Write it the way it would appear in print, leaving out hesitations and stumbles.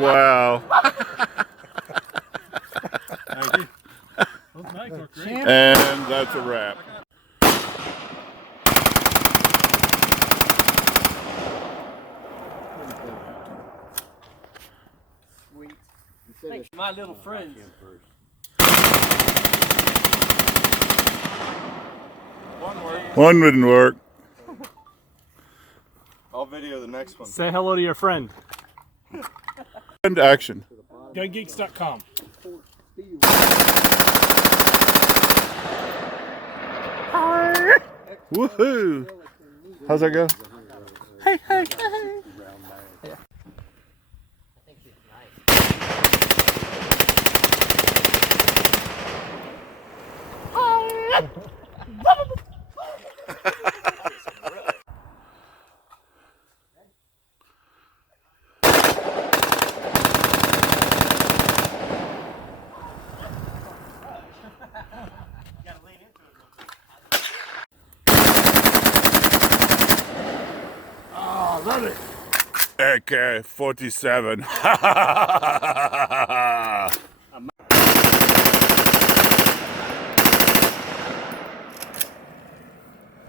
Wow. Thank you. Those knives look great. And that's a wrap. Thanks, my little friends. One wouldn't work. I'll video the next one. Say hello to your friend. And action. GunGeeks.com. Woohoo! How's that go? Hey, hey, hey. Oh, love it. AK-47.